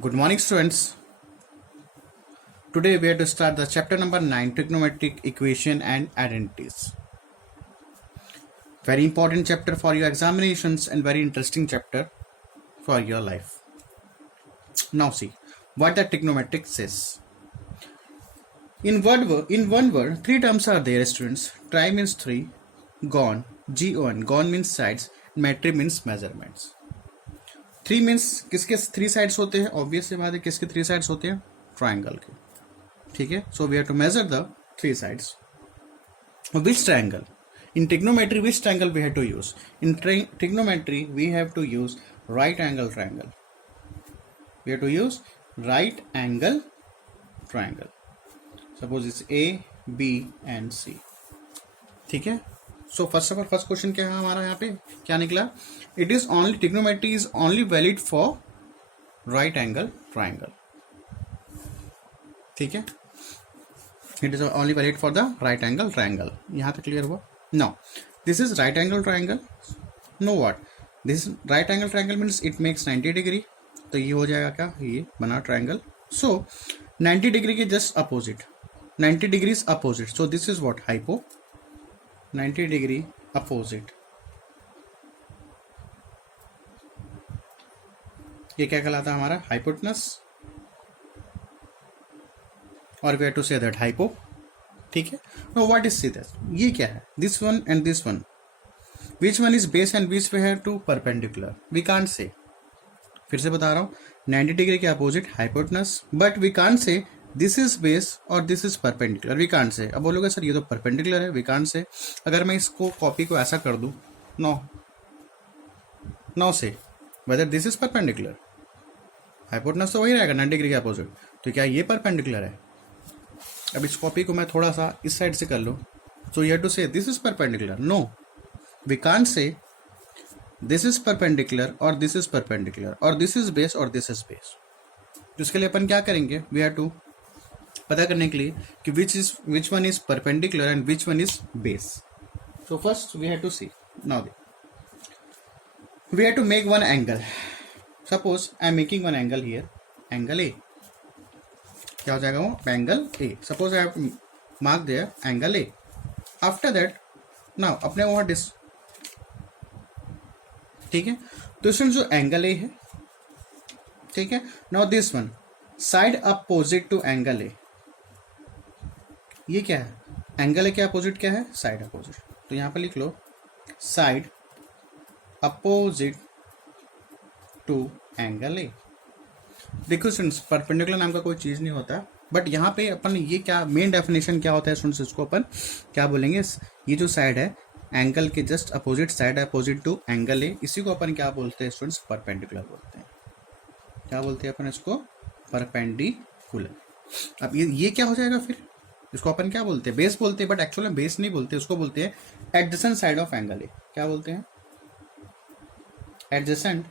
Good morning, students. Today we are to start the chapter number 9, trigonometric equation and identities. Very important chapter for your examinations and very interesting chapter for your life. Now see what the trigonometric says. In one word, three terms are there, students. Tri means three, gon, gon, gon means sides, metri means measurements. Three means किसके three sides होते हैं? Obvious सी बात है, किसके three sides होते हैं? Triangle के. ठीक है, so we have to measure the three sides. Which triangle? In trigonometry which triangle we have to use? In trigonometry we have to use right angle triangle. We have to use right angle triangle. Suppose it's A B and C. ठीक है, so first of all first question क्या है हमारा? यहाँ पे क्या निकला? It is only trigonometry is only valid for right angle triangle. ठीक है, it is only valid for the right angle triangle. यहां तक क्लियर हुआ? No, this is right angle triangle. No what this right angle triangle means it makes 90 degree. तो ये हो जाएगा क्या? ये बना ट्राइंगल. सो 90 डिग्री के just opposite, 90 degrees opposite. So this is what? Hypo. 90 degree opposite. ये क्या कहलाता है हमारा? हाइपोटेनस. और we have to say that hypo. ठीक है, no what is see this? ये क्या है? This one and this one. Which one is base and which we have to perpendicular? We can't say. फिर से बता रहा हूं, 90 डिग्री के opposite hypotenuse, but we can't say this is base और this is perpendicular. We can't say. अब बोलोगे sir ये तो परपेंडिकुलर है. वी कांट से. अगर मैं इसको कॉपी को ऐसा कर दूं, नो नो से weather this is perpendicular. Hypotenuse तो वही रहेगा 90 डिग्री के अपोजिट. तो क्या ये परपेंडिकुलर है? अब इस कॉपी को मैं थोड़ा सा इस साइड से कर लूं, so you have to say this is perpendicular. No, we can't say this is perpendicular और दिस इज परपेंडिकुलर और दिस इज बेस और दिस इज बेस. तो इसके लिए अपन क्या करेंगे? वी हैव टू पता करने के लिए कि which one is perpendicular and which one is base. So first we have to see. Now we have to make one angle. Suppose I am making one angle here, angle A. क्या हो जाएगा वो? Angle A. Suppose I have mark there angle A. After that now अपने वहां dish. ठीक है, तो इसमें जो एंगल ए है, ठीक है, now this one side opposite to angle A. ये क्या है? एंगल ए के अपोजिट क्या है? Side opposite. तो यहां पर लिख लो side opposite to angle A. देखो स्टूडेंट्स, परपेंडिकुलर नाम का कोई चीज नहीं होता, बट यहाँ पे अपन ये क्या मेन डेफिनेशन क्या होता है स्टूडेंट्स? इसको अपन क्या बोलेंगे? ये जो साइड है एंगल के just opposite, side opposite to angle A, इसी को अपन क्या बोलते हैं स्टूडेंट्स? परपेंडिकुलर बोलते हैं. क्या बोलते हैं अपन इसको? परपेंडिकुलर. अब ये क्या हो जाएगा फिर? इसको अपन क्या बोलते हैं? बेस बोलते हैं, बट एक्चुअली में बेस नहीं बोलते, उसको बोलते हैं adjacent side of angle A. क्या बोलते हैं? Adjacent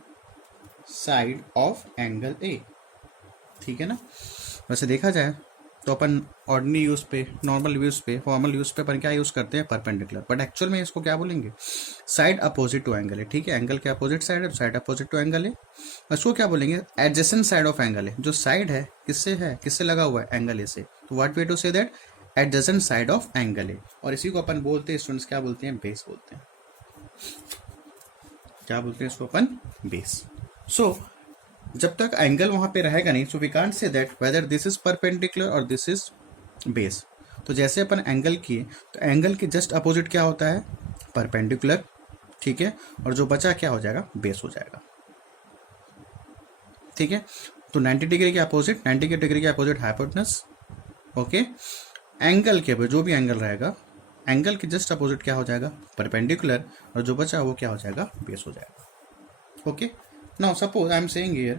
side of angle A. ठीक है ना? वैसे देखा जाए तो अपन ऑर्डिनरी यूज पे, नॉर्मल यूज पे, फॉर्मल यूज पे अपन क्या यूज करते हैं? परपेंडिकुलर. बट एक्चुअल में इसको क्या बोलेंगे? Side opposite to angle A. ठीक है, एंगल के अपोजिट साइड है, side opposite to angle A. इसको क्या बोलेंगे? Adjacent side of angle A. जो साइड है किससे लगा हुआ है? एंगल ए से. तो what we to say that? Adjacent side of angle A. और इसी को अपन बोलते हैं स्टूडेंट्स, क्या बोलते हैं? बेस बोलते हैं. क्या बोलते हैं इसको अपन? बेस. सो जब तक एंगल वहां पे रहेगा नहीं, so we can't say that whether this is perpendicular और दिस इज बेस. तो जैसे अपन एंगल किए, तो एंगल के जस्ट अपोजिट क्या होता है? परपेंडिकुलर. ठीक है, और जो बचा क्या हो जाएगा? बेस हो जाएगा. ठीक है, तो 90 डिग्री के अपोजिट, 90 डिग्री के अपोजिट हाइपोटेनस. ओके, एंगल के जो भी एंगल रहेगा, एंगल के जस्ट अपोजिट क्या हो जाएगा? परपेंडिकुलर. और जो बचा वो क्या हो जाएगा? बेस हो जाएगा. Okay, now suppose I am saying here,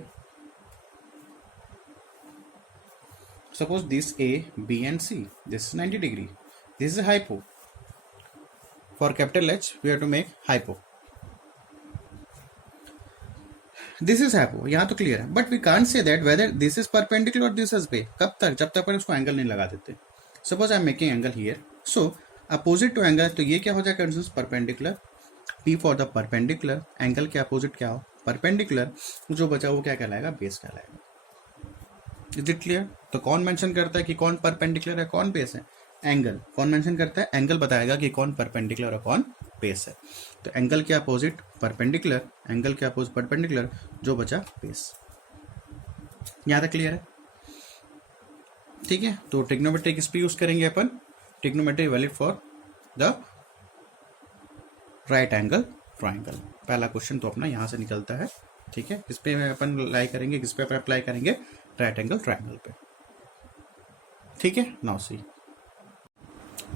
suppose this A, B and C, this is 90 degree, this is hypo. For capital H we have to make hypo. This is hypo. यहाँ तो clear है, but we can't say that whether this is perpendicular और this is base. कब तक? जब तक अपन उसको angle नहीं लगा देते. Suppose I am making angle here, so opposite to angle, तो ये क्या हो जाएगा? Perpendicular. P for the perpendicular. Angle के अपोजिट क्या हो? परपेंडिकुलर. जो बचा वो क्या कहलाएगा? बेस कहलाएगा. Is it clear? तो कौन मेंशन करता है कि कौन परपेंडिकुलर है कौन बेस है? एंगल। कौन मेंशन करता है? एंगल बताएगा कि कौन परपेंडिकुलर और कौन बेस है। तो एंगल के अपोजिट परपेंडिकुलर, एंगल के अपोजिट परपेंडिकुलर, जो बचा बेस। यहां तक क्लियर है? ठीक है, तो ट्रिग्नोमेट्री किस पे यूज करेंगे अपन? Trigonometry valid for the right angle triangle. पहला क्वेश्चन तो अपना यहां से निकलता है। ठीक है, किस पे अपन अप्लाई करेंगे, किस पे अपन अप्लाई करेंगे? राइट एंगल ट्राइंगल पे। ठीक है, now see,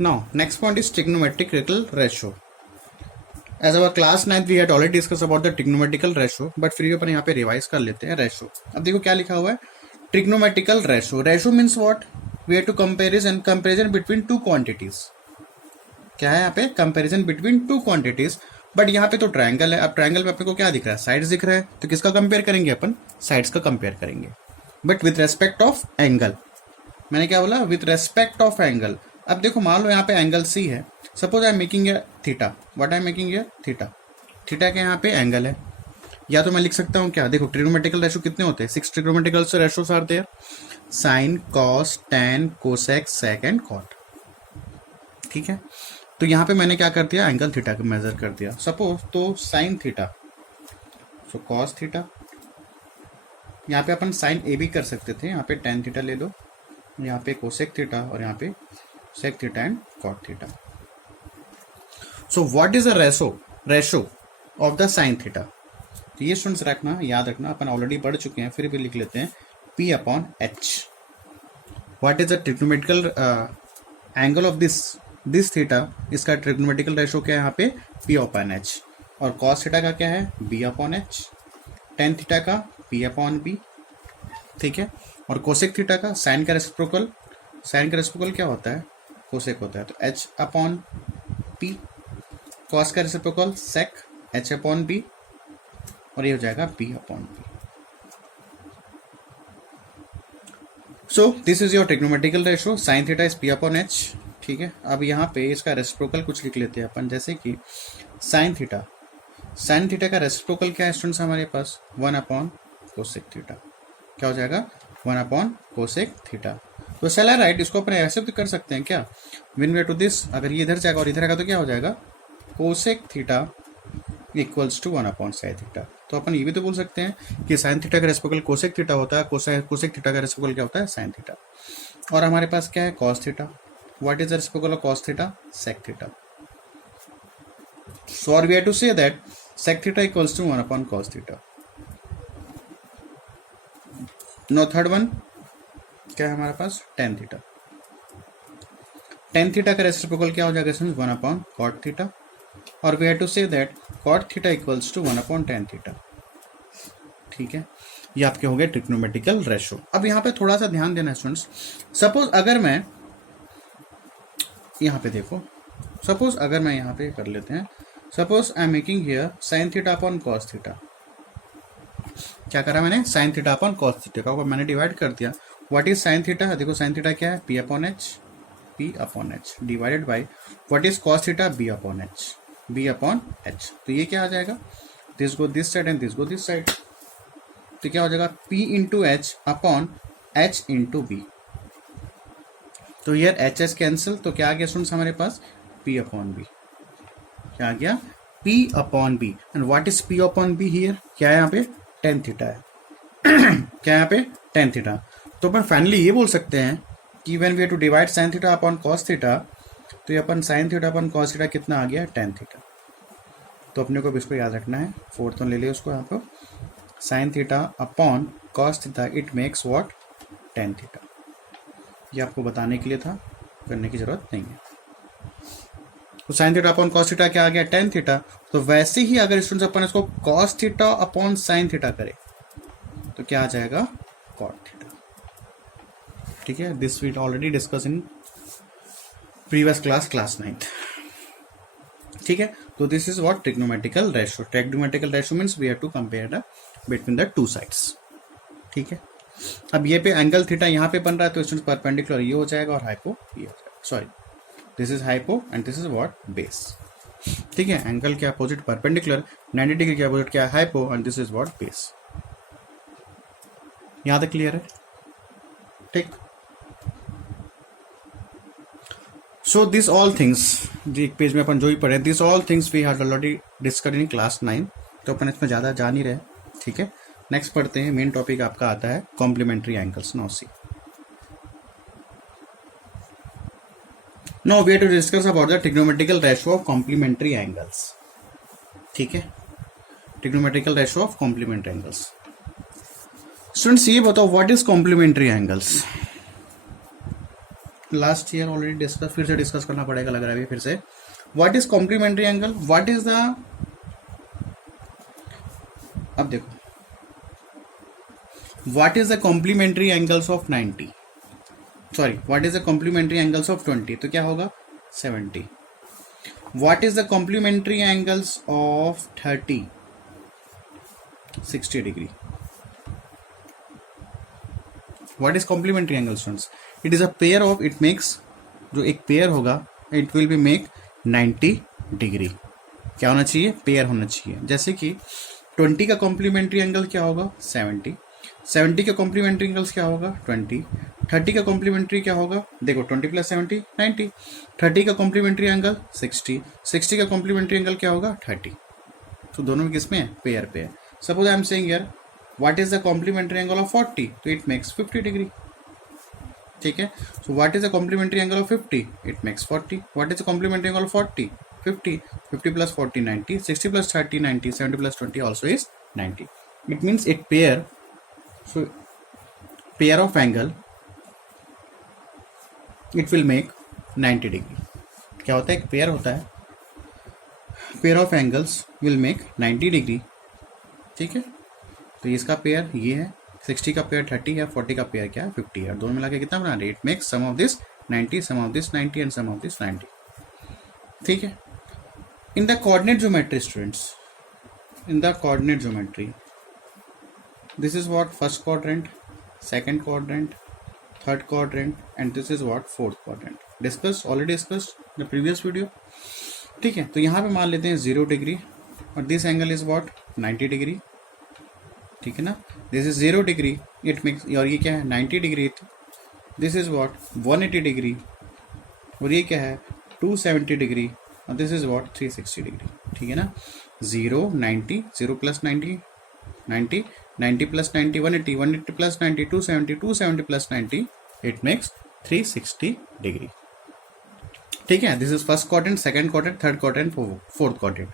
now next point is trigonometrical ratio. As our class 9th we had already discuss about the trigonometrical ratio, but फिर अपन यहाँ पे रिवाइज कर लेते हैं रेशियो। अब देखो क्या लिखा हुआ है, trigonometrical ratio. Ratio means what? We have to comparison between two quantities. क्या है यहाँ पे? Comparison between two quantities. But यहाँ पे तो ट्रायंगल है। अब ट्रायंगल पे अपने को क्या दिख रहा है? साइड्स दिख रहा है। तो किसका कंपेयर करेंगे अपन? साइड्स का कंपेयर करेंगे, but with respect of angle. मैंने क्या बोला? With respect of angle. अब देखो मान लो यहाँ पे एंगल सी है, suppose I am making a theta. What I am making a theta. Theta के यहाँ पे एंगल है। या तो मैं लिख सकता हूँ क्या? देखो ट्रिग्नोमेट्रिकल रेशियो कितने होते हैं? 6 trigonometrical ratios are there, sine, cos, tan, cosec, sec and cot. ठीक है, तो यहाँ पे मैंने क्या कर दिया? एंगल थीटा का मेजर कर दिया। सपोज तो sine theta, so cos theta. यहाँ पे अपन साइन ए भी कर सकते थे, यहाँ पे टैन थीटा ले लो, यहाँ पे कोसेक थीटा और यहाँ पे sec theta and cot theta. So what is the ratio of the sine theta? तो ये स्टूडेंट्स रखना, याद रखना, अपन ऑलरेडी पढ़ चुके हैं, फिर भी लिख लेते हैं, P upon H. What is the trigonometrical angle of this theta? इसका ट्रिग्नोमेट्रिकल रेशो क्या है यहाँ पे? P upon H. और कॉस थीटा का क्या है? B upon H. Tan theta का P अपॉन B। ठीक है, और कोसेक थीटा का साइन का रेसिप्रोकल, साइन का रेसिप्रोकल क्या होता है? कोसेक होता है, तो H अपॉन P। कॉस का रेसिप्रोकल सेक, H अपॉन B, और ये हो जाएगा P upon B। So this is your trigonometrical ratio, sine theta is P upon H। ठीक है, अब यहाँ पे इसका रेसिप्रोकल कुछ लिख लेते हैं अपन, जैसे कि साइन थीटा का रेसिप्रोकल क्या है स्टूडेंट्स हमारे पास? 1 अपॉन कोसेक थीटा। क्या हो जाएगा? 1 अपॉन कोसेक थीटा। तो सेल है राइट, इसको अपन ऐसे भी कर सकते हैं क्या? विन वे टू दिस, अगर ये इधर जाएगा और इधर आएगा तो क्या हो जाएगा? Cosec theta equals to 1 upon sine theta. तो अपन ये भी तो बोल सकते हैं कि साइन थीटा का रेसिप्रोकल कोसेक थीटा होता है, कोसेक थीटा का रेसिप्रोकल क्या होता है? Sine theta. और हमारे पास क्या है? Cos theta. What is the reciprocal of cos theta? Sec theta. So we have to say that sec theta equals to 1 upon cos theta. No third one क्या है हमारे पास? Tan theta. टेन थीटा का reciprocal क्या हो जाएगा? 1 upon cot theta. और we have to say that cot theta equals to 1 upon tan theta. ठीक है, ये आपके हो गए ट्रिग्नोमेट्रिकल रेशियो। अब यहाँ पे थोड़ा सा ध्यान देना स्टूडेंट्स, सपोज अगर मैं यहाँ पे देखो, सपोज अगर मैं यहाँ पे कर लेते हैं, suppose I am making here sine theta upon cos theta. क्या करा मैंने? Sign theta upon cos theta को मैंने डिवाइड कर दिया। What is sine theta? देखो साइन थीटा क्या है? P upon H divided by what is cos theta? B upon H. तो ये क्या आ जाएगा? This go this side and this go this side, तो क्या हो जाएगा? P into H upon H into B. तो यार एच एच कैंसिल, तो क्या आ गया स्टूडेंट्स हमारे पास? P upon B. क्या आ गया? P upon B. And what is P upon B here? क्या है यहाँ पे? टेन थीटा है। क्या यहाँ पे? Tan theta. तो अपन फाइनली ये बोल सकते हैं कि when we have to divide sine theta upon cos theta, तो ये अपन sine theta upon cos theta कितना आ गया? Tan theta. तो अपने को भी इसको याद रखना है, फोर्थ वन ले लिया उसको यहाँ पर, sign theta upon cos theta it makes what? Tan theta. ये आपको बताने के लिए था, करने की जरूरत नहीं है। तो sine theta upon cos theta क्या आ गया? Tan theta. तो वैसे ही अगर स्टूडेंट्स अपन इसको cos theta upon sine theta करें तो क्या आ जाएगा? Cot theta. ठीक है, this we already discuss in previous class 9th। ठीक है, तो this is what? Trigonometrical ratio. Trigonometrical ratio means we have to compare the between the two sides. ठीक है, अब ये पे एंगल थीटा यहाँ पे बन रहा है, तो स्टूडेंट्स परपेंडिकुलर ये हो जाएगा और हाइपो ये हो जाएगा। Sorry, this is hypo and this is what? Base. ठीक है, एंगल के अपोजिट परपेंडिकुलर, 90 डिग्री के अपोजिट क्या है? Hypo, and this is what? Base. यहाँ तक क्लियर है? ठीक। सो दिस ऑल थिंग्स, जी एक पेज में अपन जो भी पढ़े, this all things we had already discussed in class 9, तो अपन इसमें ज़्यादा जा नहीं रहे। ठीक है, नेक्स्ट पढ़ते हैं। मेन टॉपिक आपका आता है complementary angles. Now see, now we have to discuss about the trigonometrical ratio of complementary angles. ठीक है, trigonometrical ratio of complementary angles. Students ये बताओ what is complementary angles. Last year already discuss, फिर से discuss करना पड़ेगा लग रहा है फिर से। What is complementary angle, what is the, अब देखो, what is the complementary angles of 90, sorry what is the complementary angles of 20, तो क्या होगा 70। What is the complementary angles of 30, 60 degree. What is complementary angle students, it is a pair of, it makes, जो एक pair होगा it will be make 90 degree. क्या होना चाहिए, pair होना चाहिए। जैसे कि 20 का कॉम्प्लीमेंट्री एंगल क्या होगा 70, 70 का कॉम्प्लीमेंट्री एंगल्स क्या होगा 20, 30 का कॉम्प्लीमेंट्री क्या होगा, देखो 20 प्लस 70 90, 30 का कॉम्प्लीमेंट्री एंगल 60, 60 का कॉम्प्लीमेंट्री एंगल क्या होगा 30। तो दोनों में किसमें है, pair pair. Suppose I am saying here what is the complementary angle of 40, तो इट मेक्स 50 डिग्री। ठीक है, so what is the complementary angle of 50, it makes 40। What is the complementary angle of 40, 50, 50 plus 40 90, 60 plus 30 90, 70 plus 20 also is 90. It means एक pair, so pair of angle it will make 90 degree. क्या होता है, एक pair होता है, pair of angles will make 90 degree. ठीक है, तो इसका पेयर ये है, 60 का पेयर 30 है, 40 का पेयर क्या है 50 है, दोनों मिला के कितना बना रहे, it makes sum of this 90, sum of this 90 and sum of this 90। ठीक है, in the coordinate geometry students, in the coordinate geometry this is what first quadrant, second quadrant, third quadrant and this is what fourth quadrant. Discuss, already discussed the previous video. ठीक है, तो यहाँ पे मान लेते हैं 0 डिग्री और this angle is what 90 degree. ठीक है ना, this is 0 degree, it makes, और ये क्या है 90 degree, this is what 180 degree, और ये क्या है 270 डिग्री, और दिस इज व्हाट 360 डिग्री। ठीक है ना, 0 90, 0 plus 90 90, 90 plus 90 180, 180 plus 90 270, 270 plus 90 it makes 360 degree. ठीक है, this is first quadrant, second quadrant, third quadrant, fourth quadrant.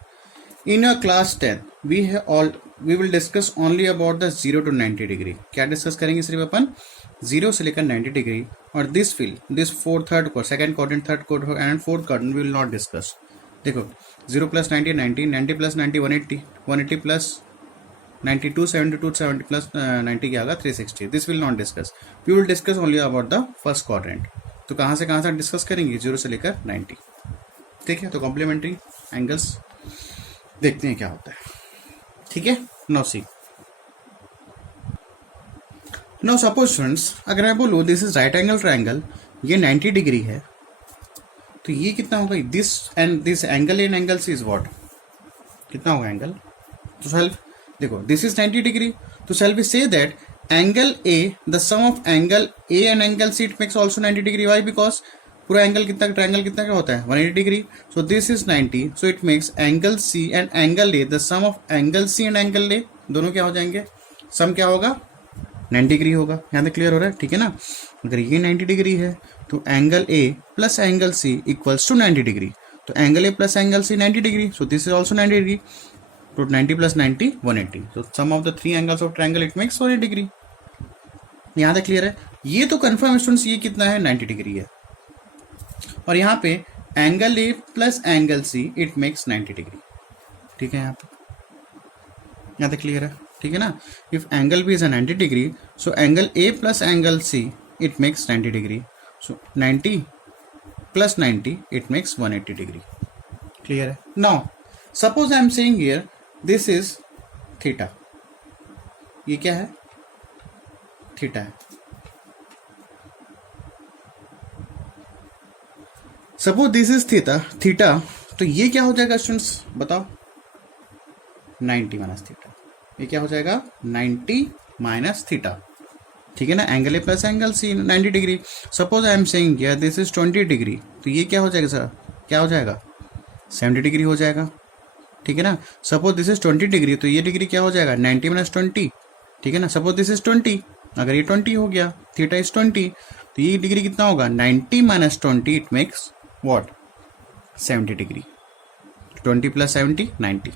In your class 10 we will discuss only about the 0 to 90 degree. क्या discuss करेंगे, सिर्फ अपन 0 से लेकर 90 डिग्री, और दिस फोर्थ, थर्ड को, second quadrant, third quadrant and fourth quadrant will not discuss. देखो 0 plus 90 90, 90 plus 90 180, 180 plus 90 270, 270 plus 90 क्या होगा 360। This will not discuss, we will discuss only about the first quadrant. तो कहाँ से कहाँ तक डिस्कस करेंगे, 0 से लेकर 90। ठीक है, तो कॉम्प्लीमेंट्री एंगल्स देखते हैं क्या होता है। ठीक है, now see, now suppose students, अगर मैं बोलूँ this is right angle triangle, ये 90 डिग्री है, तो ये कितना होगा, this and this angle in angle C is what, कितना होगा एंगल, तो सेल्फ देखो दिस इज 90 डिग्री, तो self we say that angle A, the sum of angle A and angle C it makes also 90 degree. Why, because पूरा angle कितना, triangle कितना का होता है 180 degree, so this is 90, so it makes angle C and angle A, the sum of angle C and angle A दोनों क्या हो जाएंगे, सम क्या होगा 90 डिग्री होगा। यहाँ तक क्लियर हो रहा है। ठीक है ना, अगर ये 90 डिग्री है तो angle A plus angle C equals to 90 degree, तो angle A plus angle C 90 degree, so this is also 90 degree, तो 90 plus 90 180, so sum of the three angles of triangle it makes 180 degree. यहाँ तक clear है। ये तो confirm students, ये कितना है 90 डिग्री है, और यहाँ पे angle A plus angle C it makes 90 degree. ठीक है, यहाँ तक क्लियर है। ठीक है ना, if angle B is 90 degree, so angle A plus angle C it makes 90 degree, so 90 plus 90 it makes 180 degree. Clear है। Now suppose I am saying here this is theta, ये क्या है थीटा है। Suppose this is theta, तो ये क्या हो जाएगा स्टूडेंट्स बताओ, 90 माइनस थीटा। ये क्या हो जाएगा 90 माइनस थीटा। ठीक है ना, angle A plus angle C 90 degree. Suppose I am saying here this is 20 degree, तो ये क्या हो जाएगा सर, क्या हो जाएगा 70 डिग्री हो जाएगा। ठीक है ना, सपोज दिस इज 20 डिग्री, तो ये डिग्री क्या हो जाएगा 90 माइनस 20। ठीक है ना, सपोज दिस इज 20, अगर ये 20 हो गया, थीटा इज 20, तो ये डिग्री कितना होगा 90 minus 20, it makes what 70 degree. 20 plus 70 90।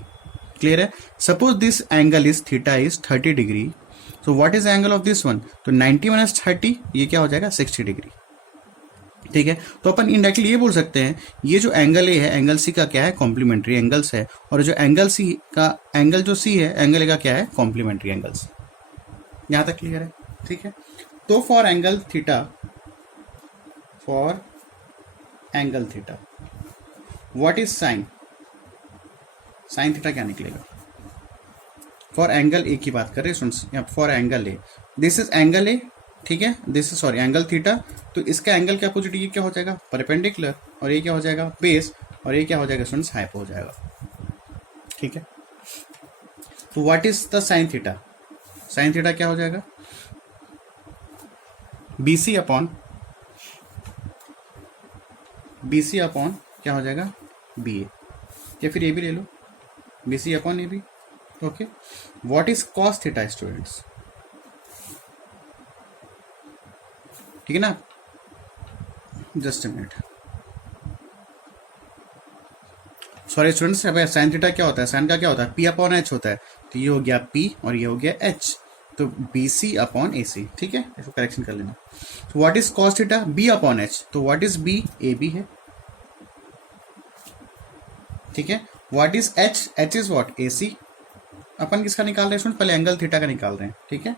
Clear है। Suppose this angle is theta is 30 degree, so what is angle of this one, तो 90 माइनस 30 ये क्या हो जाएगा 60 डिग्री। ठीक है, तो अपन इनडायरेक्टली ये बोल सकते हैं ये जो एंगल ए है एंगल सी का क्या है कॉम्प्लीमेंट्री एंगल्स है, और जो एंगल सी का एंगल जो सी है एंगल ए का क्या है कॉम्प्लीमेंट्री एंगल्स। यहां तक क्लियर है। ठीक है, तो for angle theta what is sine, sign theta क्या निकलेगा। फॉर एंगल ए की बात कर रहे हैं, for angle A, this is angle A, ठीक है, this is sorry angle theta, तो इसका एंगल के अपोजिट ये क्या हो जाएगा परपेंडिकुलर, और ये क्या हो जाएगा बेस, और ये क्या हो जाएगा स्टूडेंट्स हाइपो हो जाएगा। ठीक है, तो what is the sine theta, sign theta क्या हो जाएगा बीसी अपॉन क्या हो जाएगा बी ए, या फिर ए भी ले लो BC upon A B. Okay, what is cos theta students, ठीक है ना, just a minute, sorry students, अब साइन थीटा क्या होता है, साइन का क्या होता है पी अपॉन एच होता है, तो ये हो गया पी और ये हो गया एच, तो बी सी अपॉन ए सी। ठीक है, इसको करेक्शन कर लेना। तो what is cos theta B upon H, तो what is B A B है। ठीक है, what is H, H is what A C. अपन किसका निकाल रहे हैं स्टूडेंट, पहले एंगल थीटा का निकाल रहे हैं। ठीक है,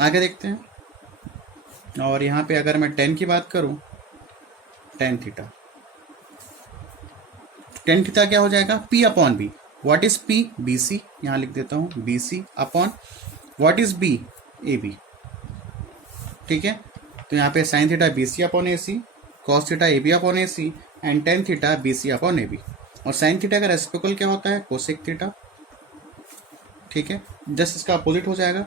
आगे देखते हैं, और यहाँ पे अगर मैं टेन की बात करूं, टेन थीटा क्या हो जाएगा P upon B, what is P B C, यहां लिख देता हूं B C upon what is B A B. ठीक है, तो यहाँ पे sine theta B C upon A C, cos theta A B upon A C, and tan theta B C upon A B. और साइन थीटा का reciprocal क्या होता है कोसेक थीटा। ठीक है, जस्ट इसका अपोजिट हो जाएगा,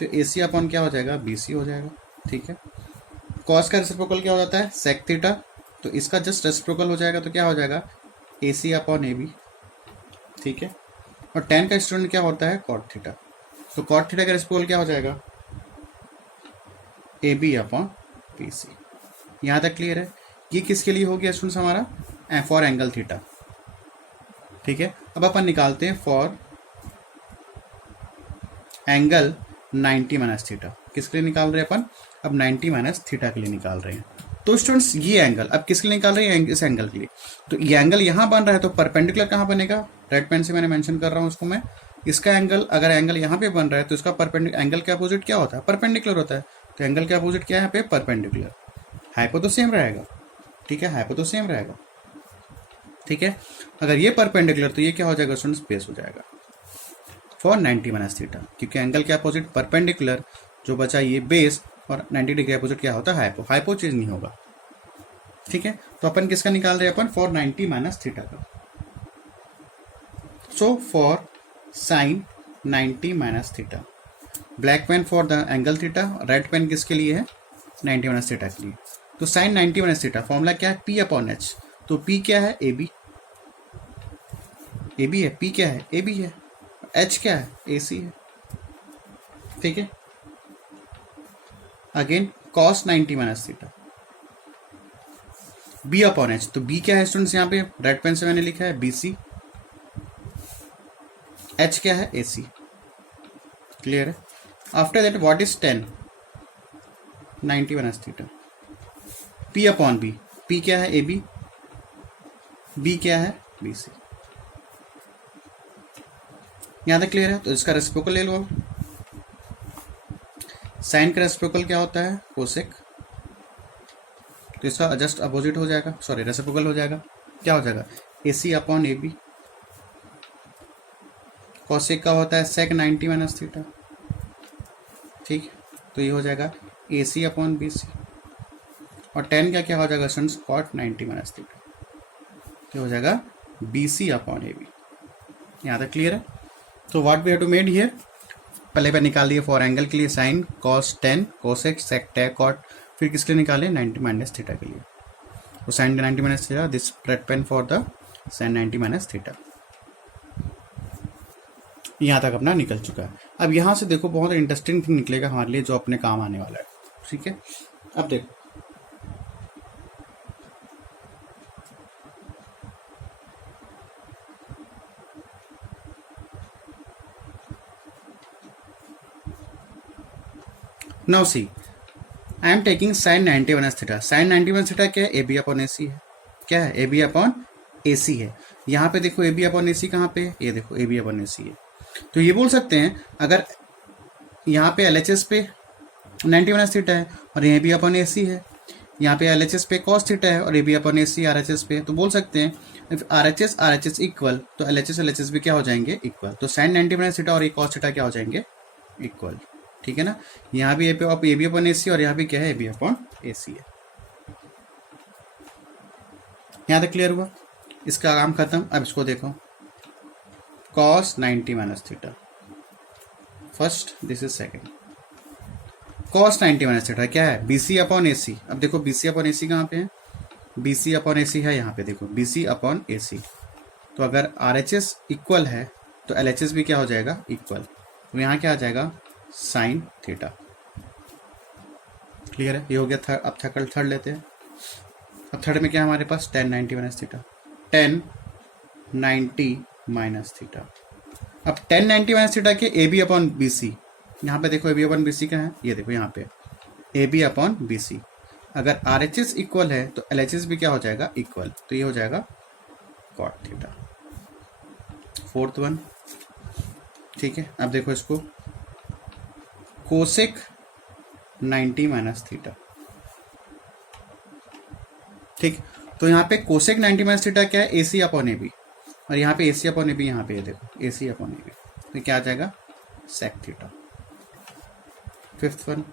तो ए सी अपॉन क्या हो जाएगा बी सी हो जाएगा। ठीक है, कॉस का रेसिप्रोकल क्या हो जाता है सेक थीटा, तो इसका जस्ट रेसिप्रोकल हो जाएगा, तो क्या हो जाएगा ए सी अपॉन ए बी। ठीक है, और टेन का स्टूडेंट क्या होता है कॉट थीटा, तो कॉट थीटा का रेसिप्रोकल क्या हो जाएगा A B upon B C. यहां तक क्लियर है। ये किसके लिए हो गया स्टूडेंट्स हमारा फॉर एंगल थीटा। ठीक है, अब अपन निकालते हैं फॉर एंगल 90 माइनस थीटा। किसके लिए निकाल रहे हैं अपन, अब 90 माइनस थीटा के लिए निकाल रहे हैं। तो स्टूडेंट्स ये एंगल अब किसके लिए निकाल रहे हैं, इस एंगल के लिए। तो ये एंगल यहां बन रहा है, तो परपेंडिकुलर कहां बनेगा, रेड पेन से मैंने मेंशन कर रहा हूं उसको मैं। इसका एंगल अगर एंगल यहां पे बन रहा है, तो इसका परपेंडिकुलर एंगल के अपोजिट क्या होता है परपेंडिकुलर होता है, तो एंगल के अपोजिट क्या है यहाँ पे परपेंडिकुलर। हाइपो तो सेम रहेगा। ठीक है, हाइपो तो सेम रहेगा। ठीक है, अगर ये परपेंडिकुलर तो ये क्या हो जाएगा स्टूडेंट्स बेस हो जाएगा फॉर 90 माइनस थीटा, क्योंकि एंगल के अपोजिट परपेंडिकुलर, जो बचा ये बेस, और 90 डिग्री अपोजिट क्या होता है हाइपो, हाइपो चेंज नहीं होगा। ठीक है, तो अपन किसका निकाल रहे हैं अपन फॉर 90 माइनस थीटा का। So for sine 90 minus theta, black pen for the angle theta, red pen किसके लिए है 90 माइनस थीटा के लिए। तो साइन 90 माइनस थीटा फॉर्मूला क्या है पी अपॉन एच, तो पी क्या है ए बी, ए बी है, पी क्या है ए बी है, एच क्या है ए सी है। ठीक है, again cos 90 minus theta B upon H, तो बी क्या है स्टूडेंट्स यहाँ पे रेड पेन से मैंने लिखा है बी सी, एच क्या है ए सी। क्लियर है। After that what is 10 90 minus theta, P upon B, P क्या है ए बी, बी क्या है बी सी। यहां तक क्लियर है। तो इसका रेसिप्रोकल ले लो। साइन का रेसिप्रोकल क्या होता है कोसेक, तो इसका जस्ट अपोजिट हो जाएगा, सॉरी रेसिप्रोकल हो जाएगा, क्या हो जाएगा ए C upon A B. Cosec का होता है सेक 90 माइनस थीटा। ठीक, तो ये हो जाएगा ए सी अपॉन बी सी, और टेन का क्या हो जाएगा स्टूडेंट्स कॉट 90 माइनस थीटा, तो हो जाएगा B C upon A B. यहाँ तक क्लियर है। तो what we have to made here, पहले पे निकाल दिए फॉर एंगल के लिए sine cos 10 cosec sec tan cot, फिर किसके लिए निकाले 90 माइनस थीटा के लिए, तो sine 90 minus theta, this spread pen for the sine 90 minus theta. यहाँ तक अपना निकल चुका है। अब यहाँ से देखो बहुत इंटरेस्टिंग थिंग निकलेगा हमारे लिए जो अपने काम आने वाला है, ठीक है। अब देखो now see I am taking sine 90 minus theta. Sine 90 minus theta क्या है, ए बी अपॉन ए सी है। क्या है, ए बी अपॉन ए सी है। यहाँ पे देखो ए बी अपॉन ए सी कहाँ पे, ये देखो ए बी अपॉन ए सी है। तो ये बोल सकते हैं अगर यहाँ पे एल एच एस पे 90 माइनस थीटा है और ए बी अपॉन ए सी है, यहाँ पे एल एच एस पे कॉस थीटा है और A B upon A C R H S पे, तो बोल सकते हैं आर एच एस इक्वल, तो एल एच एस भी क्या हो जाएंगे इक्वल। तो साइन 90 माइनस थीटा और कॉस थीटा क्या हो जाएंगे इक्वल, ठीक है ना। यहाँ भी ए बी अपॉन ए सी और यहाँ भी क्या है ए बी अपॉन ए सी है। यहाँ तक क्लियर हुआ, इसका काम खत्म। अब इसको देखो cos 90 minus theta first, this is second. cos 90 minus theta क्या है, बी सी अपॉन ए सी। अब देखो बी सी अपॉन ए सी कहाँ पे है, बी सी अपॉन ए सी है यहाँ पे, देखो बी सी अपॉन ए सी। तो अगर आर एच एस इक्वल है तो एल एच एस भी क्या हो जाएगा इक्वल, तो यहाँ क्या आ जाएगा साइन थीटा। क्लियर है, ये हो गया। अब थर्ड लेते हैं। अब थर्ड में क्या हमारे पास tan 90 minus theta, tan 90 minus theta. अब tan 90 माइनस थीटा के A B upon B C, यहाँ पे देखो A B upon B C क्या है, ये देखो यहाँ पे A B upon B C. अगर आर एच एस इक्वल है तो एल एच एस भी क्या हो जाएगा इक्वल, तो ये हो जाएगा कॉट थीटा। फोर्थ वन, ठीक है। अब देखो इसको कोसेक 90 माइनस थीटा, ठीक। तो यहाँ पे कोसेक 90 माइनस थीटा क्या है, A C upon A B, और यहाँ पे ए सी अपॉन ए बी, यहाँ पे ये देखो A C upon A B, तो क्या आ जाएगा सेक थीटा। फिफ्थ वन,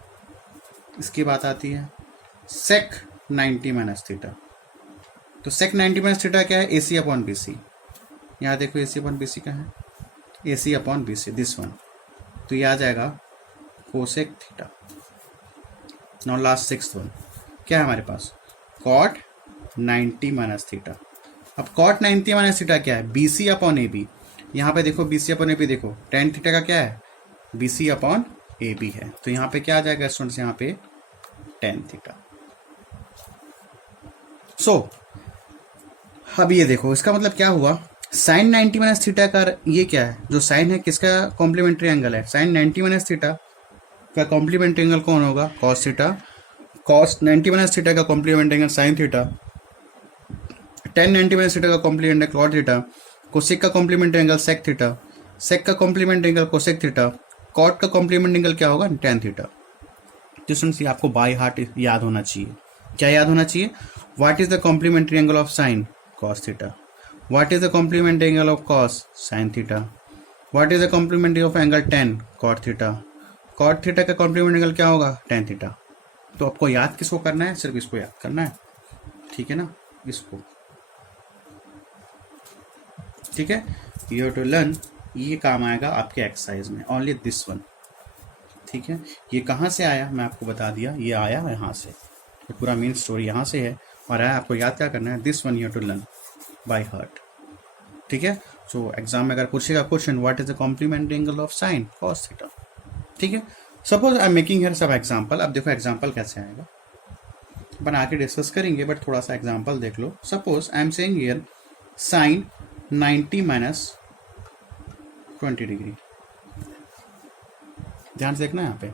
इसकी बात आती है सेक 90 माइनस थीटा। तो सेक 90 माइनस थीटा क्या है, A C upon B C. यहाँ देखो A C upon B C का है, A C upon B C, this one, तो ये आ जाएगा cosec theta. Now last sixth one, क्या है हमारे पास कॉट 90 माइनस थीटा। अब कॉट 90 माइनस थीटा क्या है, B C upon A B. यहाँ पे देखो B C upon A B, देखो टेन थीटा का क्या है B C upon A B है, तो यहाँ पे क्या आ जाएगा स्टूडेंट्स, यहाँ पे टेन थीटा। सो अब ये देखो इसका मतलब क्या हुआ, साइन 90 माइनस थीटा का ये क्या है, जो साइन है किसका कॉम्प्लीमेंट्री एंगल है, साइन 90 माइनस थीटा का कॉम्प्लीमेंट्री एंगल कौन होगा cos theta. Cos 90 minus theta का complement angle sine theta, tan 90 minus theta का complement angle cot theta, cosec का complement angle sec theta, sec का complement angle cosec theta, cot का complement angle क्या होगा tan theta. तो students आपको by heart याद होना चाहिए। क्या याद होना चाहिए, what is the complementary angle of sine cos theta, what is the complement angle of cos sine theta, what is the complementary of angle tan cot theta, cot theta का complement angle क्या होगा tan theta. तो आपको याद किसको करना है, सिर्फ इसको याद करना है, ठीक है ना, इसको, ठीक है। यू हैव टू लर्न, ये काम आएगा आपके एक्सरसाइज में, ओनली दिस वन, ठीक है। ये कहाँ से आया मैं आपको बता दिया, ये आया यहाँ से, तो पूरा मेन स्टोरी यहाँ से है और आया। आपको याद क्या करना है, this one you have to learn by heart, ठीक है। सो एग्जाम में अगर पूछेगा question what is the complement angle of sine cos theta, ठीक है। Suppose I am making here सब एग्जाम्पल। अब देखो एग्जाम्पल कैसे आएगा, अपन आके डिस्कस करेंगे, बट थोड़ा सा एग्जाम्पल देख लो। Suppose I am saying here sine 90 minus 20 degree, ध्यान से देखना यहाँ पे,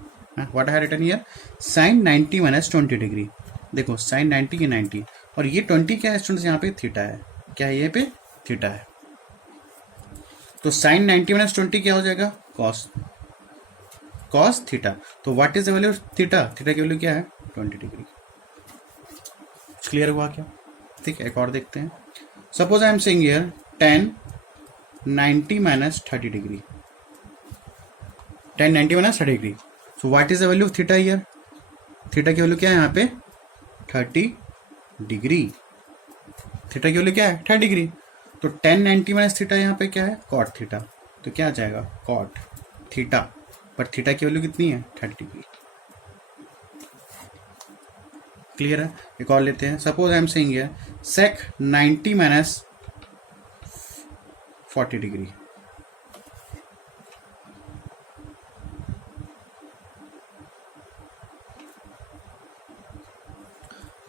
what I written here sine 90 minus 20 degree. देखो साइन 90 की 90 और ये 20 क्या है स्टूडेंट्स, यहाँ पे थीटा है, क्या है ये पे थीटा है। तो साइन 90 माइनस 20 क्या हो जाएगा कॉस थीटा। तो what is the value theta, theta की वैल्यू क्या है 20 डिग्री। क्लियर हुआ क्या, ठीक है। एक और देखते हैं। Suppose I am saying here tan 90 minus 30 degree, tan 90 minus 30 degree. So what is the value of theta here, theta की वैल्यू क्या है यहाँ पे 30 डिग्री, थीटा की वैल्यू क्या है 30 डिग्री। तो tan 90 माइनस थीटा यहाँ पे क्या है कॉट थीटा, तो क्या आ जाएगा कॉट थीटा बट थीटा की वैल्यू कितनी है 30 डिग्री। क्लियर है। एक और लेते हैं, suppose I am saying here sec 90 minus 40 degree.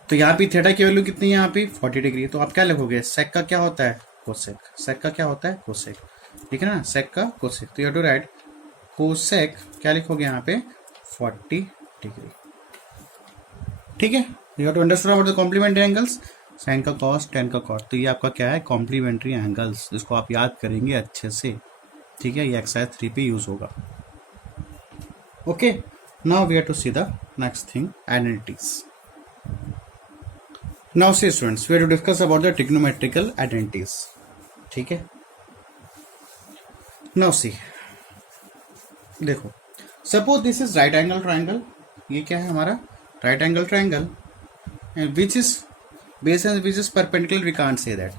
तो यहाँ पे थीटा की वैल्यू कितनी है, यहाँ पे 40 डिग्री। तो आप क्या लिखोगे, सेक का क्या होता है कोसेक, सेक का क्या होता है कोसेक, ठीक है ना, सेक का कोसेक। तो you have to write cosec, क्या लिखोगे यहाँ पे 40 डिग्री, ठीक है। You have to understand about the complementary angles, sine का कॉस, टेन का कॉट। तो ये आपका क्या है, कॉम्प्लीमेंट्री एंगल्स, जिसको आप याद करेंगे अच्छे से, ठीक है। ये एक्सरसाइज 3 पे यूज होगा। Okay, now we have to see the next thing, identities. Now see students, we have to discuss about the trigonometrical identities, ठीक है। नाउ सी, देखो suppose this is right angle triangle, ये क्या है हमारा right angle triangle, and which is base and which is perpendicular, we can't say that.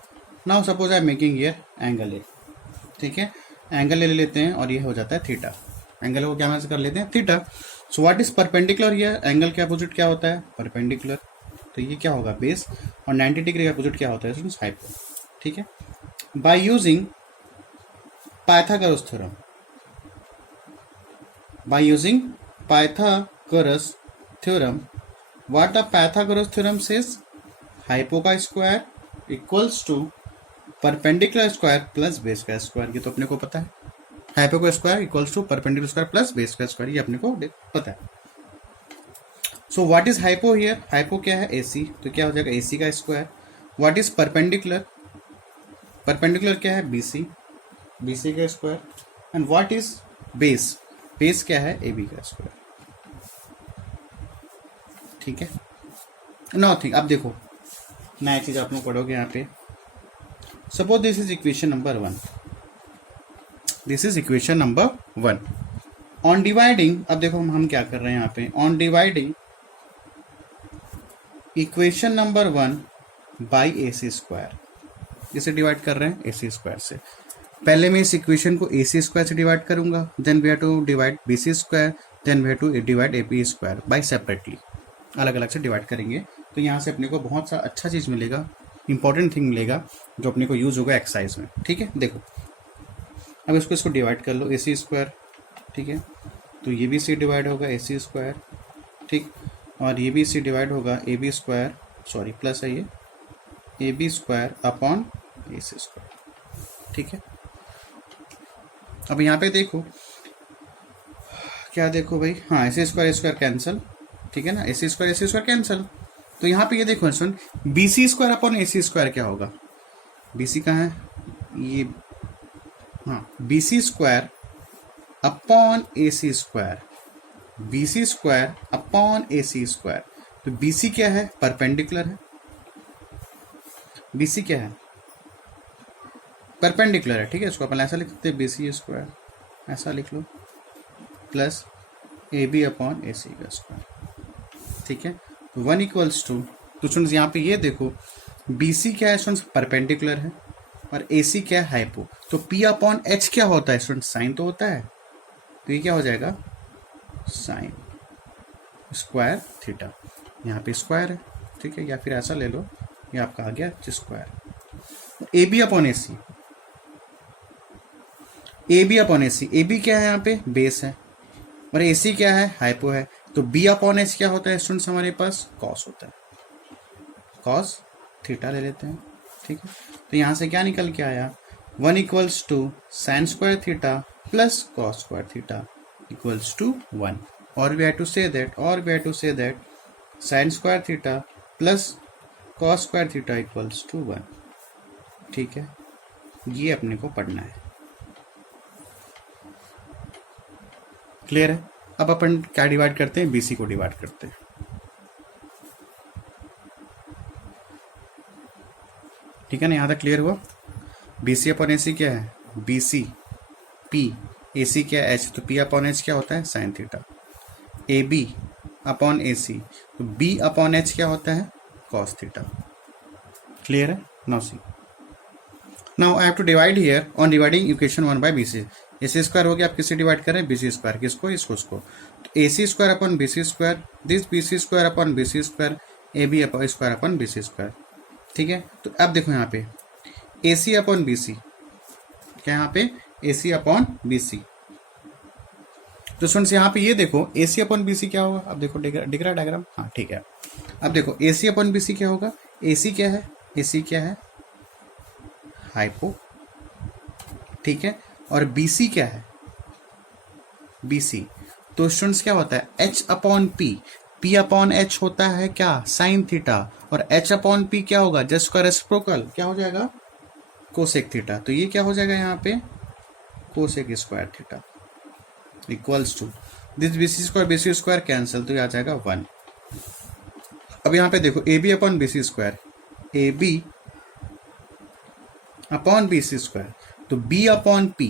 Now suppose I am making here angle A, ठीक है, angle ले लेते हैं और ये हो जाता है थीटा, एंगल को क्या कर लेते हैं theta. So what is perpendicular here, angle के अपोजिट क्या होता है परपेंडिकुलर, तो ये क्या होगा बेस, और 90 डिग्री का अपोजिट क्या होता है स्टूडेंट्स हाइपो, ठीक है। By using Pythagoras theorem, by using Pythagoras theorem, what the Pythagoras theorem says, hypo का square equals to perpendicular square plus base का स्क्वायर, ये तो अपने को पता है। हाइपो का square equals to perpendicular square plus base का स्क्वायर, ये अपने को पता है। So what is hypo here, hypo क्या है AC, तो क्या हो जाएगा AC का square. What is perpendicular, perpendicular क्या है BC, BC का square. And what is base, base क्या है AB का स्क्वायर, ठीक है। नाउ थिंक, अब देखो नया चीज आप लोग पढ़ोगे यहाँ पे। Suppose this is equation number 1, this is equation number 1। On dividing, अब देखो हम क्या कर रहे हैं यहाँ पे, on dividing equation number 1 by AC square, इसे डिवाइड कर रहे हैं AC स्क्वायर से। पहले मैं इस इक्वेशन को AC स्क्वायर से डिवाइड करूंगा, then we have to divide BC square, then we have to divide AB square by separately, अलग अलग से डिवाइड करेंगे। तो यहाँ से अपने को बहुत सा अच्छा चीज़ मिलेगा, इंपॉर्टेंट थिंग मिलेगा जो अपने को यूज होगा एक्सरसाइज में, ठीक है। देखो अब इसको डिवाइड कर लो AC स्क्वायर, ठीक है, तो ये भी C डिवाइड होगा AC स्क्वायर, ठीक, और ये भी C डिवाइड होगा AB स्क्वायर, सॉरी प्लस है ये AB square upon AC square, ठीक है। अब यहाँ पे देखो क्या, देखो भाई, हाँ AC स्क्वायर कैंसिल, ठीक है ना, AC स्क्वायर कैंसिल। तो यहाँ पे ये देखो सुन, BC square upon AC square क्या होगा, BC कहाँ है ये, हाँ BC square upon AC square, BC square upon AC square. तो BC क्या है परपेंडिकुलर है, BC क्या है परपेंडिकुलर है, ठीक है। इसको अपन ऐसा लिख सकते हैं BC स्क्वायर, ऐसा लिख लो, प्लस AB अपॉन AC का स्क्वायर, ठीक है। 1 इक्वल्स टू, तो स्टूडेंट्स यहाँ पे ये देखो BC क्या है स्टूडेंट्स परपेंडिकुलर है, और AC क्या है हाइपो। तो P अपॉन H क्या होता है स्टूडेंट्स, साइन तो होता है, तो ये क्या हो जाएगा साइन स्क्वायर थीटा, यहाँ पे स्क्वायर है, ठीक है, या फिर ऐसा ले लो, ये आपका आ गया square. AB upon AC, AB upon AC, AB क्या है यहाँ पे बेस है, और AC क्या है हाइपो है। तो B अपॉन H क्या होता है स्टूडेंट्स हमारे पास कॉस होता है, कॉस थीटा ले लेते हैं, ठीक है। तो यहाँ से क्या निकल के आया 1 equals to sine square theta plus cos square theta equals to 1, और we have to say that sine square theta plus cos square theta equals to 1, ठीक है। ये अपने को पढ़ना है, क्लियर है। अब अपन क्या डिवाइड करते हैं, BC को डिवाइड करते हैं, ठीक है ना, यहाँ तक क्लियर हुआ। BC अपॉन AC क्या है BC P, AC क्या है H, तो P अपॉन H क्या होता है sine theta. AB upon AC, तो B अपॉन H क्या होता है कॉस थीटा, क्लियर है। Now see, now I have to divide here, on dividing equation 1 by BC, A C square हो गया, आप किससे डिवाइड कर रहे हैं, बी सी स्क्वायर, किसको, इसको, उसको, तो A C square upon B C square, this B C square upon B C square, A B square upon B C square. ठीक है, तो अब देखो यहाँ पे ए सी अपॉन बी सी, क्या यहाँ पे ए सी अपॉन बी सी। तो स्टूडेंट्स यहाँ पे ये देखो A C upon B C क्या होगा, अब देखो दिख रहा डायग्राम, हाँ ठीक है। अब देखो A C upon B C क्या होगा, ए सी क्या है, ए सी क्या है, हाइपो, ठीक है, और बी सी क्या है, बी सी। तो स्टूडेंट्स क्या होता है, H upon P, P upon H होता है क्या, साइन थीटा, और एच अपॉन पी क्या होगा, जस्ट का रेसिप्रोकल, क्या हो जाएगा, कोसेक थीटा। तो ये क्या हो जाएगा यहाँ पे, cosec square theta equals to this B C square cancel, तो ये आ जाएगा 1। अब यहाँ पे देखो A B upon B C square, A B upon B C square, तो B upon P,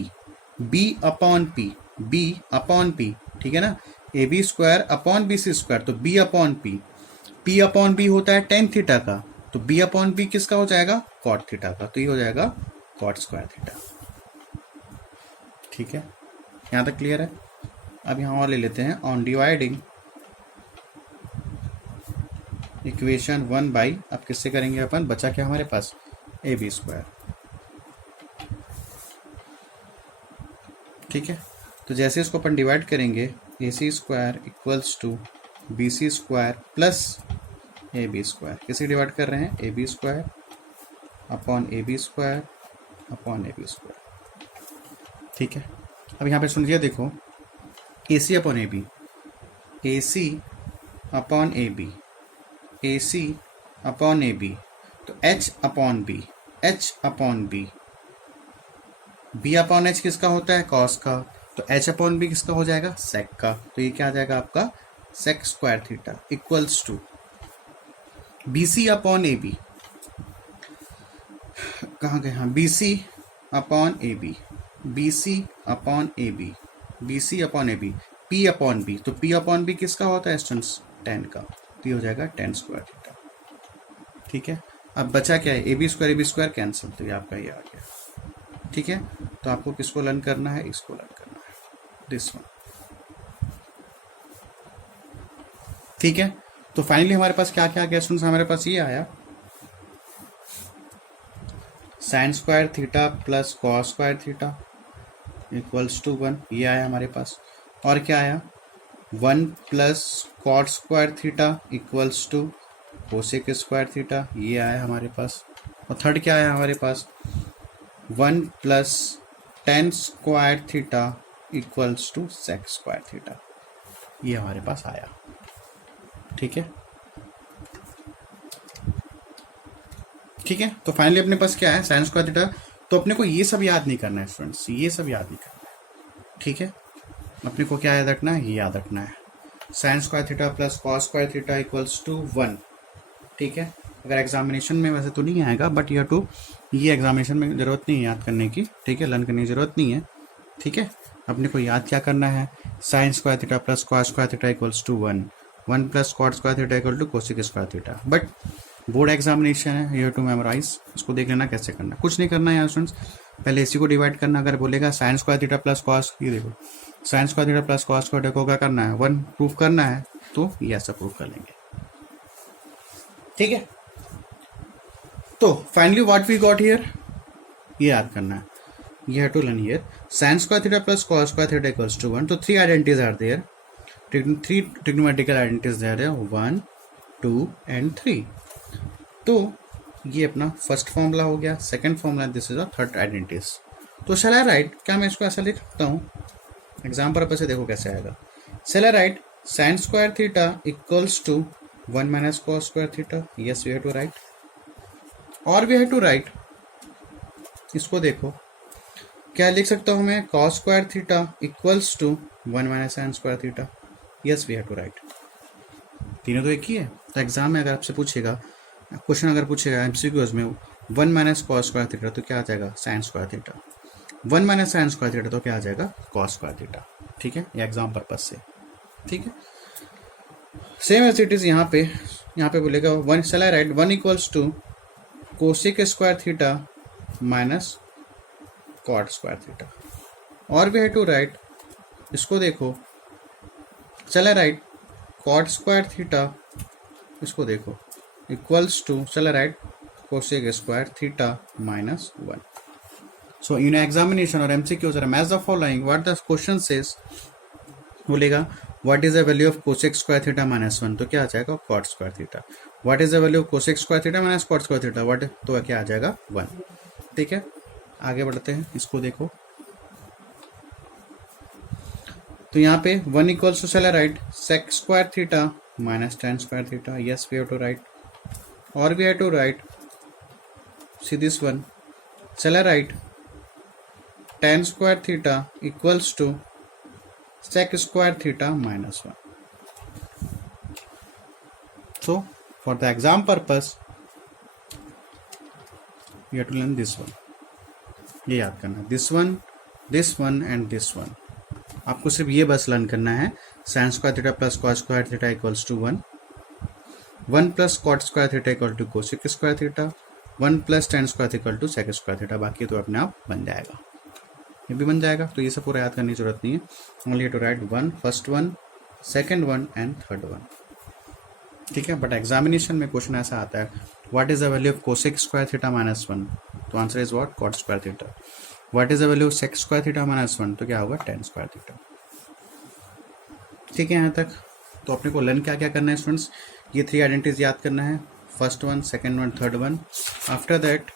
B upon P, B upon P, ठीक है ना, A B square upon B C square, तो B upon P, P upon B होता है ten theta का, तो B upon B किसका हो जाएगा, कॉट थीटा का, तो ये हो जाएगा कॉट स्क्वायर थीटा। ठीक है, यहां तक क्लियर है। अब यहां और ले लेते हैं, ऑन डिवाइडिंग इक्वेशन 1 बाई, अब किससे करेंगे अपन, बचा क्या हमारे पास, ए बी स्क्वायर। ठीक है, तो जैसे इसको अपन डिवाइड करेंगे, A C square equals to B C square plus A B square, किसे डिवाइड कर रहे हैं, A B square upon A B square upon A B square. ठीक है, अब यहाँ पे सुनिए, देखो A C upon A B, A C upon A B, A C upon A B, तो H upon B, H upon B, B upon H किसका होता है, कॉस का, तो एच अपॉन बी किसका हो जाएगा, सेक का, तो ये क्या आ जाएगा आपका, sec square theta equals to B C upon A B, कहाँ गए, हाँ, B C upon A B, B C upon A B, B C upon A B, P upon B, तो पी अपॉन बी किसका होता है students, 10 का, तो ये हो जाएगा 10 स्क्वायर थीटा। ठीक है, अब बचा क्या है, ए बी स्क्वायर कैंसिल, तो ये आपका ये आ गया। ठीक है, तो आपको किसको लर्न करना है, इसको लर्न करना है, दिस वन। ठीक है, तो फाइनली हमारे पास क्या क्या गया स्टूडेंट्स, हमारे पास ये आया sine square theta plus cos square theta equals to 1, ये आया हमारे पास। और क्या आया, 1 plus cot square theta equals to cosec square theta, ये आया हमारे पास। और थर्ड क्या आया हमारे पास, 1 plus tan square theta equals to sec square theta, ये हमारे पास आया। ठीक है, ठीक है, तो फाइनली अपने पास क्या है, साइन स्क्वायर थीटा। तो अपने को ये सब याद नहीं करना है फ्रेंड्स, ये सब याद नहीं करना है। ठीक है, अपने को क्या याद रखना है, ये याद रखना है, sine square theta plus cos square theta equals to 1। ठीक है, अगर एग्जामिनेशन में वैसे तो नहीं आएगा, बट यह टू, ये एग्जामिनेशन में जरूरत नहीं है याद करने की। ठीक है, लर्न करने की जरूरत नहीं है। ठीक है, अपने को याद क्या करना है, sine square theta plus cos square theta equals to 1, 1 plus cot square theta equal to cosec square theta. But board examination है, यू टू मेमोराइज, इसको देख लेना कैसे करना, कुछ नहीं करना है यहाँ स्टूडेंट्स। पहले इसी को डिवाइड करना, अगर बोलेगा sign square theta plus cos, ये देखो sign square theta plus cos square को क्या करना है, 1 प्रूफ करना है, तो ये ऐसा प्रूफ कर लेंगे। ठीक है, तो finally what we got here, ये याद करना है, you have to learn here sin square theta plus cos square theta equals to 1. So 3 identities are there, 3 trigonometrical identities there, 1 2 and 3. तो ये अपना फर्स्ट फॉर्मूला हो गया, second formula, this is a third identities. तो शैल I right, क्या मैं इसको ऐसा लिख सकता हूँ, एग्जाम पर्पज से देखो कैसे आएगा। शैल I right sin square theta equals to 1 minus cos square theta, yes we have to write, और we have to write, इसको देखो क्या लिख सकता हूं मैं, cos square theta equals to 1 minus sine square theta, yes we have to write. तीनों तो एक ही है। तो एग्जाम में अगर आपसे पूछेगा, क्वेश्चन अगर पूछेगा एमसीक्यूज में 1 माइनस कॉस स्क्वायर थीटा, तो क्या आ जाएगा, sign square theta, 1 minus sine square theta, तो क्या आ जाएगा, कॉस स्क्वायर थीटा। ठीक है, ये एग्जाम पर्पज से। ठीक है, सेम एज इट इज यहाँ पे बोलेगा 1, shall I write 1 equals to cosec square theta minus cot square theta. और वी हैव टू राइट, इसको देखो, चले राइट कॉट स्क्वायर थीटा, इसको देखो इक्वल्स टू, चले write cosec square theta minus 1. So in examination और MCQ sir match the following, what the question says, बोलेगा what is the value of cosec square theta minus 1, तो क्या आ जाएगा cot square theta. What is the value of cosec square theta minus cot square theta, what, तो क्या आ जाएगा 1. ठीक है, आगे बढ़ते हैं, इसको देखो. तो यहाँ पे 1 इक्वल्स टू चला write sec square theta minus tan square theta. Yes we have to write, और we have to write see this one, चला write tan square theta equals to sec square theta minus 1. So for the exam purpose you have to learn this one. ये याद करना, this one and this one. आपको सिर्फ ये बस learn करना है. sin square theta plus cos square theta equals to 1. 1 plus cot square theta equal to cosec square theta. 1 plus tan square theta equal to sec square theta. बाकी तो अपने आप बन जाएगा, ये भी बन जाएगा. तो ये सब पूरा याद करने की जरूरत नहीं है. Only to write one, first one, second one and third one. ठीक है, बट एग्जामिनेशन में क्वेश्चन ऐसा आता है what is the value of cosec square theta minus 1, तो answer is what cot square theta. What is the value of sec square theta minus 1, तो क्या होगा टेन स्क्वायर थीटा. ठीक है यहाँ तक. तो अपने को लर्न क्या क्या करना है स्टूडेंट्स, ये 3 आइडेंटिटीज याद करना है, first one, second one, third one. After that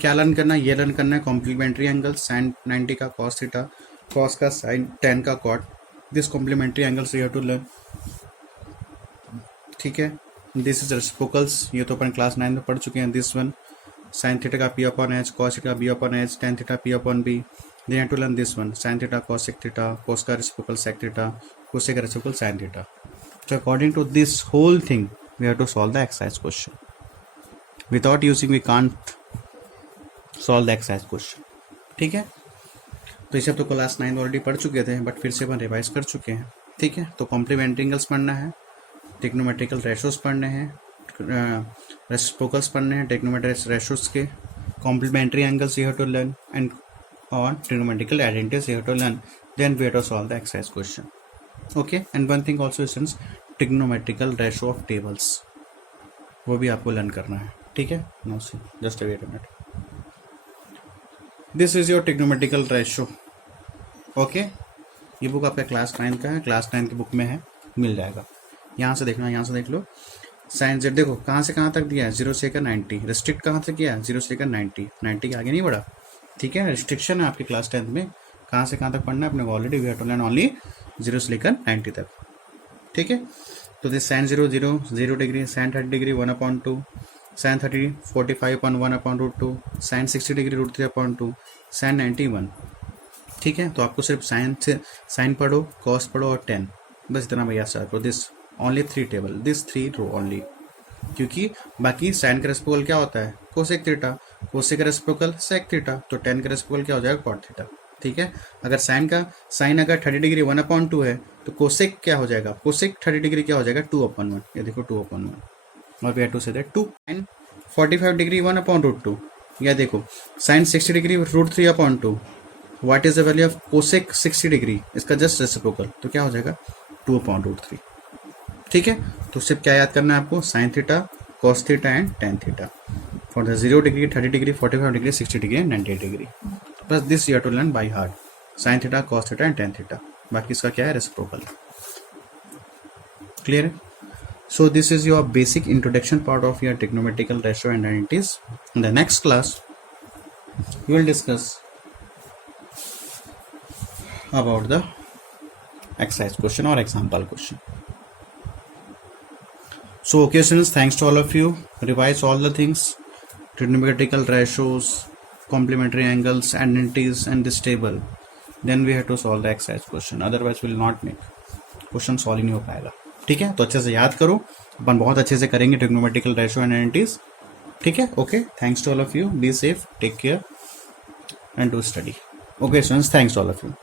क्या लर्न करना है, ये लर्न करना है कॉम्प्लीमेंट्री एंगल, साइन 90 का कॉस थीटा, कॉस का साइन, टेन का cot. This complementary angles you have to learn. ठीक है, दिस इज रेसिप्रोकल्स, ये तो अपन क्लास 9 में पढ़ चुके हैं. दिस वन साइन थीटा का P upon H, cos theta B upon H, tan theta P upon B. Then have to learn this one sine theta cosec theta, cos का reciprocal sec theta, cosec का reciprocal sine theta. So according to this whole thing we have to solve the exercise question. Without using we can't solve the exercise question. ठीक है, तो इसे तो class 9 already पढ़ चुके थे, बट फिर से अपन रिवाइज कर चुके हैं. ठीक है, तो कॉम्प्लीमेंट्री एंगल्स पढ़ना है, ट्रिग्नोमेट्रिकल रेशोज पढ़ने हैं, रेसिप्रोकल्स पढ़ने हैं, ट्रिग्नोमेट्रिक रेशोज के, complementary angles you have to learn and और trigonometrical identities you have to learn. Then we have to solve the exercise question. Okay, and one thing also is trigonometrical ratio of tables, वो भी आपको learn करना है. ठीक है, no see just wait a minute. This is your trigonometrical ratio. Okay, ये book आपका class 9 का है, क्लास 9 की बुक में है, मिल जाएगा. यहाँ से देखना, यहाँ से देख लो. साइन जेड देखो कहाँ से कहाँ तक दिया है, 0 से लेकर 90. रिस्ट्रिक्ट कहाँ से किया है, 0 से लेकर 90. 90 के आगे नहीं बढ़ा. ठीक है, रिस्ट्रिक्शन है आपकी क्लास 10 में, कहाँ से कहाँ तक पढ़ना है अपने को already. We have to learn only 0 से लेकर 90 तक. ठीक है, तो this sine 0 0 0 degree, sine 30 degree 1/2, sine 30 45/1/√2, sine 60 degree √3/2, sine 90 1. ठीक है, तो आपको सिर्फ साइन से साइन पढ़ो, कॉस पढ़ो और टेन, बस इतना भैया सर को. This only 3 table, this 3 row only, क्योंकि बाकी साइन का रेसिप्रोकल क्या होता है कोसेक थीटा, कोसेक का रेसिप्रोकल सेक थीटा, तो टेन का रेसिप्रोकल क्या हो जाएगा कॉट थीटा. ठीक है, अगर साइन अगर 30 डिग्री 1/2 है तो कोसेक क्या हो जाएगा, कोसेक 30 डिग्री क्या हो जाएगा 2/1. ये देखो 2/1. और we have to say that 2 sine 45 degree 1/√2. या देखो sine 60 degree √3/2. What is the value of cosec 60 degree, इसका जस्ट रेसिप्रोकल, तो क्या हो जाएगा 2/√3. ठीक है, तो सिर्फ क्या याद करना है आपको, sine theta, cos theta and tan theta for the 0 degree, 30 degree, 45 degree, 60 degree and 90 degree. बस this you have to learn by heart, sine theta, cos theta and tan theta. बाकी इसका क्या है रेसिप्रोकल. क्लियर है. So this is your basic introduction part of your trigonometrical ratio and identities. In the next class you will discuss about the exercise question और example question. So okay students, thanks to all of you. Revise all the things, trigonometrical ratios, complementary angles, identities and this table. Then we have to solve the exercise question. Otherwise we will not make question solve ही नहीं हो पाएगा. ठीक है, तो अच्छे से याद करो, अपन बहुत अच्छे से करेंगे trigonometrical ratio and identities. ठीक है, okay. Thanks to all of you. Be safe, take care and do study. Okay students, thanks to all of you.